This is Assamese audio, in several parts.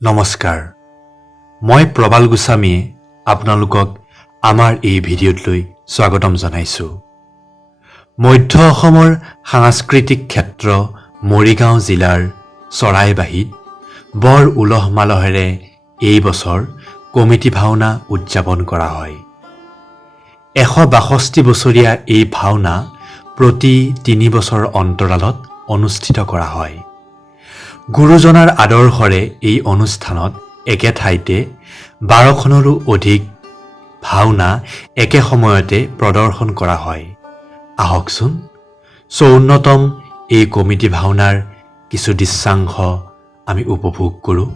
নমস্কাৰ মই প্ৰবাল গোস্বামীয়ে আপোনালোকক আমাৰ এই ভিডিঅ'লৈ স্বাগতম জনাইছো। মধ্য অসমৰ সাংস্কৃতিক ক্ষেত্ৰ মৰিগাঁও জিলাৰ চৰাইবাহীত বৰ উলহ মালহেৰে এই বছৰ কমিটি ভাওনা উদযাপন কৰা হয়। 162 বছৰীয়া এই ভাওনা প্ৰতি 3 বছৰ অন্তৰালত অনুষ্ঠিত কৰা হয়। গুৰুজনাৰ আদৰ্শৰে এই অনুষ্ঠানত একে ঠাইতে 12খনৰো অধিক ভাওনা একে সময়তে প্ৰদৰ্শন কৰা হয়। আহকচোন 54তম এই কমিটি ভাওনাৰ কিছু দৃশ্যাংশ আমি উপভোগ কৰোঁ।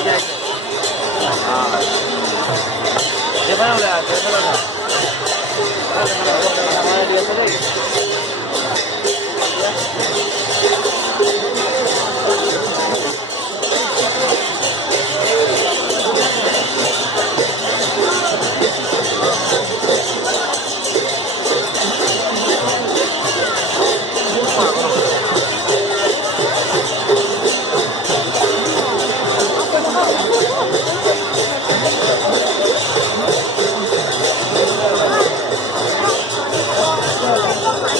যায় যেখানে ওলে আছে এখানে না আমাৰ দিয়ে আছে